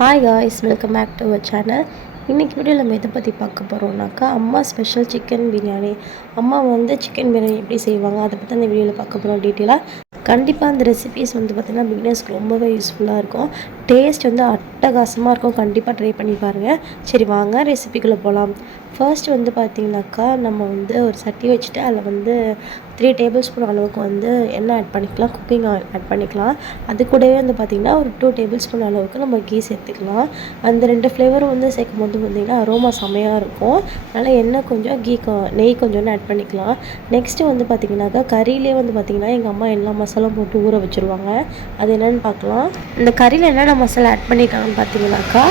Hi guys, welcome back to our channel. இன்றைக்கி வீடியோவில் நம்ம எதை பற்றி பார்க்க போகிறோம்னாக்கா அம்மா ஸ்பெஷல் சிக்கன் பிரியாணி. அம்மா வந்து சிக்கன் பிரியாணி எப்படி செய்வாங்க அதை பற்றி அந்த வீடியோவில் பார்க்க போகிறோம் டீட்டெயிலாக. கண்டிப்பாக அந்த ரெசிபீஸ் வந்து பார்த்திங்கன்னா பிகினர்ஸ்க்கு ரொம்பவே யூஸ்ஃபுல்லாக இருக்கும். டேஸ்ட் வந்து அட்டகாசமாக இருக்கும். கண்டிப்பாக ட்ரை பண்ணி பாருங்கள். சரி வாங்க ரெசிபிக்குள்ளே போகலாம். ஃபர்ஸ்ட் வந்து பார்த்திங்கனாக்கா நம்ம வந்து ஒரு சட்டி வச்சுட்டு அதில் வந்து 3 டேபிள் ஸ்பூன் அளவுக்கு வந்து எண்ணெய் ஆட் பண்ணிக்கலாம், குக்கிங் ஆயில் ஆட் பண்ணிக்கலாம். அது கூடவே வந்து பார்த்திங்கன்னா ஒரு 2 டேபிள் ஸ்பூன் அளவுக்கு நம்ம கீ சேர்த்துக்கலாம். அந்த 2 ஃப்ளேவரும் வந்து சேர்க்கும் போது பார்த்திங்கன்னா அரோமா செமையாக இருக்கும். அதனால் எண்ணெய் கொஞ்சம் நெய் கொஞ்சம் ஆட் பண்ணிக்கலாம். நெக்ஸ்ட்டு வந்து பார்த்திங்கனாக்கா கறியிலே வந்து பார்த்திங்கன்னா எங்கள் அம்மா எல்லா மசாலாவும் போட்டு ஊற வச்சுருவாங்க. அது என்னென்னு பார்க்கலாம். இந்த கறியில் என்னென்ன மசாலா ஆட் பண்ணியிருக்காங்கன்னு பார்த்தீங்கன்னாக்கா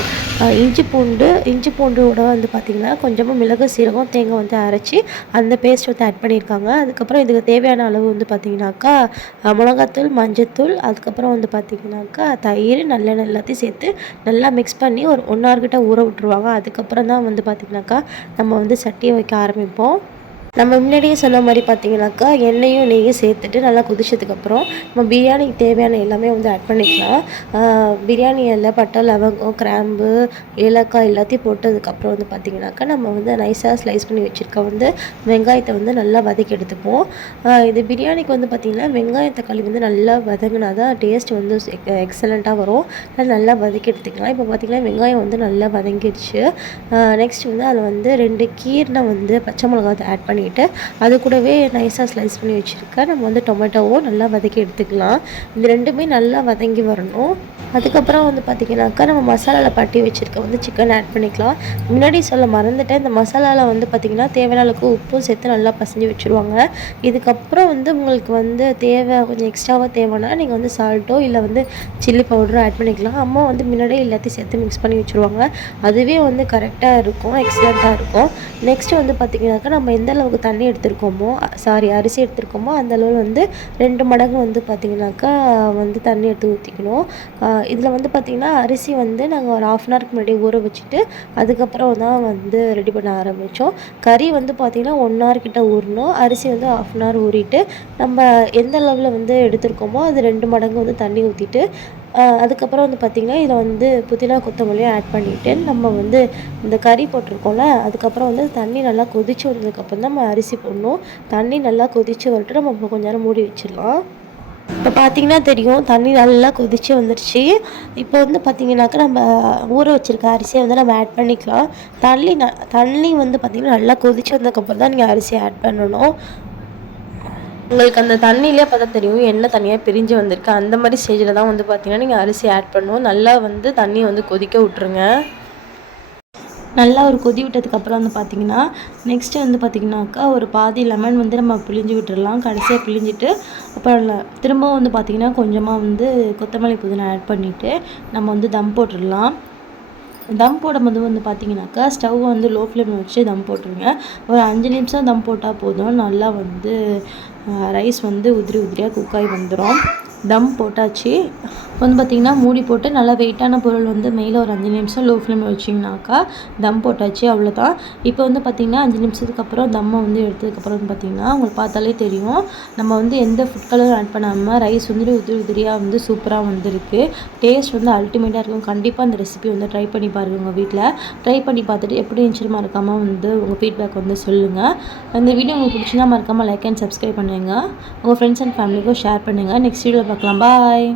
இஞ்சி பூண்டோட வந்து பார்த்திங்கன்னா கொஞ்சமாக மிளகு சீரகம் தேங்காய் வந்து அரைச்சி அந்த பேஸ்ட் வந்து ஆட் பண்ணியிருக்காங்க. அதுக்கப்புறம் இதுக்கு தேவையான அளவு வந்து பார்த்திங்கனாக்கா மிளகாத்தூள், மஞ்சத்தூள், அதுக்கப்புறம் வந்து பார்த்திங்கனாக்கா தயிர், நல்லெண்ணெய் எல்லாத்தையும் சேர்த்து நல்லா மிக்ஸ் பண்ணி ஒரு 1 hour கிட்ட ஊற விட்டுருவாங்க. அதுக்கப்புறம் தான் வந்து பார்த்திங்கனாக்கா நம்ம வந்து சட்டியை வைக்க ஆரம்பிப்போம். நம்ம முன்னாடியே சொன்ன மாதிரி பார்த்திங்கனாக்கா எண்ணெயும் நெய்யும் சேர்த்துட்டு நல்லா கொதிச்சதுக்கப்புறம் நம்ம பிரியாணிக்கு தேவையான எல்லாமே வந்து ஆட் பண்ணிக்கலாம். பிரியாணி இலை, பட்டை, லவங்கம், கிராம்பு, ஏலக்காய் எல்லாத்தையும் போட்டதுக்கப்புறம் வந்து பார்த்திங்கனாக்கா நம்ம வந்து நைஸாக ஸ்லைஸ் பண்ணி வச்சுருக்க வந்து வெங்காயத்தை வந்து நல்லா வதக்கி எடுத்துப்போம். இது பிரியாணிக்கு வந்து பார்த்திங்கன்னா வெங்காயம் தக்காளி வந்து நல்லா வதங்கினா தான் டேஸ்ட் வந்து எக்ஸலண்ட்டாக வரும். நல்லா வதக்கி எடுத்துக்கலாம். இப்போ பார்த்திங்கன்னா வெங்காயம் வந்து நல்லா வதங்கிடுச்சு. நெக்ஸ்ட் வந்து அதில் வந்து 2 கீர்னை வந்து பச்சை மிளகாய் ஆட் பண்ணி அது கூடவே நைஸாக ஸ்லைஸ் பண்ணி வச்சுருக்கேன். நம்ம வந்து டொமேட்டோவும் நல்லா வதக்கி எடுத்துக்கலாம். இது ரெண்டுமே நல்லா வதங்கி வரணும். அதுக்கப்புறம் வந்து பார்த்திங்கனாக்கா நம்ம மசாலாவில் பட்டி வச்சுருக்க வந்து சிக்கன் ஆட் பண்ணிக்கலாம். முன்னாடி சொல்ல மறந்துட்டேன், இந்த மசாலாவில் வந்து பார்த்திங்கன்னா தேவையான அளவுக்கு உப்பும் சேர்த்து நல்லா பசஞ்சு வச்சுருவாங்க. இதுக்கப்புறம் வந்து உங்களுக்கு வந்து கொஞ்சம் எக்ஸ்ட்ராவாக தேவைன்னா நீங்கள் வந்து சால்ட்டோ இல்லை வந்து சில்லி பவுடரோ ஆட் பண்ணிக்கலாம். அம்மா வந்து முன்னாடியே எல்லாத்தையும் சேர்த்து மிக்ஸ் பண்ணி வச்சுருவாங்க. அதுவே வந்து கரெக்டாக இருக்கும், எக்ஸலண்ட்டாக இருக்கும். நெக்ஸ்ட்டு வந்து பார்த்திங்கனாக்கா நம்ம எந்த அளவுக்கு தண்ணி எடுத்துருக்கோமோ அரிசி எடுத்துருக்கோமோ அந்த அளவில் வந்து 2 மடங்கு வந்து பார்த்திங்கனாக்கா வந்து தண்ணி எடுத்து ஊற்றிக்கணும். இதில் வந்து பார்த்திங்கன்னா அரிசி வந்து நாங்கள் ஒரு 1/2 hour முன்னாடி ஊற வச்சுட்டு அதுக்கப்புறம் தான் வந்து ரெடி பண்ண ஆரம்பித்தோம். கறி வந்து பார்த்திங்கன்னா 1 hour கிட்ட ஊறணும். அரிசி வந்து 1/2 hour ஊறிட்டு நம்ம எந்த அளவில் வந்து எடுத்துருக்கோமோ அது 2 மடங்கு வந்து தண்ணி ஊற்றிட்டு அதுக்கப்புறம் வந்து பார்த்திங்கன்னா இதில் வந்து புதினா கொத்தமல்லியும் ஆட் பண்ணிவிட்டு நம்ம வந்து இந்த கறி போட்டிருக்கோம்ல அதுக்கப்புறம் வந்து தண்ணி நல்லா கொதித்து வந்ததுக்கப்புறம் தான் நம்ம அரிசி போடணும். தண்ணி நல்லா கொதித்து வரட்டு நம்ம இப்போ கொஞ்ச நேரம் மூடி வச்சிடலாம். இப்போ பார்த்திங்கன்னா தெரியும் தண்ணி நல்லா கொதித்து வந்துடுச்சு. இப்போ வந்து பார்த்திங்கனாக்கா நம்ம ஊற வச்சுருக்க அரிசியை வந்து நம்ம ஆட் பண்ணிக்கலாம். தண்ணி வந்து பார்த்திங்கன்னா நல்லா கொதித்து வந்ததுக்கப்புறம் தான் நீங்கள் அரிசியை ஆட் பண்ணணும். உங்களுக்கு அந்த தண்ணியிலே பார்த்தா தெரியும் எண்ணெய் தனியாக பிரிஞ்சு வந்திருக்கு. அந்த மாதிரி ஸ்டேஜில் தான் வந்து பார்த்திங்கன்னா நீங்கள் அரிசி ஆட் பண்ணணும். நல்லா வந்து தண்ணி வந்து கொதிக்க விட்ருங்க. நல்லா ஒரு கொதி விட்டதுக்கப்புறம் வந்து பார்த்திங்கன்னா நெக்ஸ்ட்டு வந்து பார்த்திங்கனாக்கா ஒரு பாதி லெமன் வந்து நம்ம பிழிஞ்சு விட்டுடலாம். கடைசியாக பிழிஞ்சிட்டு அப்புறம் திரும்பவும் வந்து பார்த்திங்கன்னா கொஞ்சமாக வந்து கொத்தமல்லி புதினா ஆட் பண்ணிவிட்டு நம்ம வந்து தம் போட்டுடலாம். தம் போடும்போது வந்து பார்த்திங்கனாக்கா ஸ்டவ் வந்து லோ ஃப்ளேமில் வச்சு தம் போட்டுருங்க. ஒரு 5 நிமிஷம் தம் போட்டால் போதும். நல்லா வந்து ரைஸ் வந்து உதிரி உதிரியாக குக்காகி வந்துடும். தம் போட்டாச்சு. வந்து பார்த்திங்கன்னா மூடி போட்டு நல்லா வெயிட்டான பொருள் வந்து மேலே ஒரு 5 நிமிஷம் லோ ஃப்ளேமில் வச்சிங்கனாக்கா தம் போட்டாச்சு, அவ்வளோதான். இப்போ வந்து பார்த்திங்கன்னா 5 நிமிஷத்துக்கு அப்புறம் தம்மை வந்து எடுத்ததுக்கப்புறம் வந்து பார்த்திங்கன்னா உங்களுக்கு பார்த்தாலே தெரியும் நம்ம வந்து எந்த ஃபுட் கலரும் ஆட் பண்ணாமல் ரைஸ் வந்து உதிரி உதிரியாக வந்து சூப்பராக வந்திருக்கு. டேஸ்ட் வந்து அல்டிமேட்டாக இருக்கும். கண்டிப்பாக அந்த ரெசிபி வந்து ட்ரை பண்ணி பாருங்கள். உங்கள் வீட்டில் ட்ரை பண்ணி பார்த்துட்டு எப்படி இருந்துச்சு மறக்காமல் வந்து உங்கள் ஃபீட்பேக் வந்து சொல்லுங்கள். இந்த வீடியோ உங்களுக்கு பிடிச்சிருந்தா மறக்காமல் லைக் அண்ட் சப்ஸ்கிரைப் பண்ணுங்கள். உங்கள் ஃப்ரெண்ட்ஸ் அண்ட் ஃபேமிலிக்கும் ஷேர் பண்ணுங்கள். நெக்ஸ்ட் வீடியோவில் பார்க்கலாம். பாய்.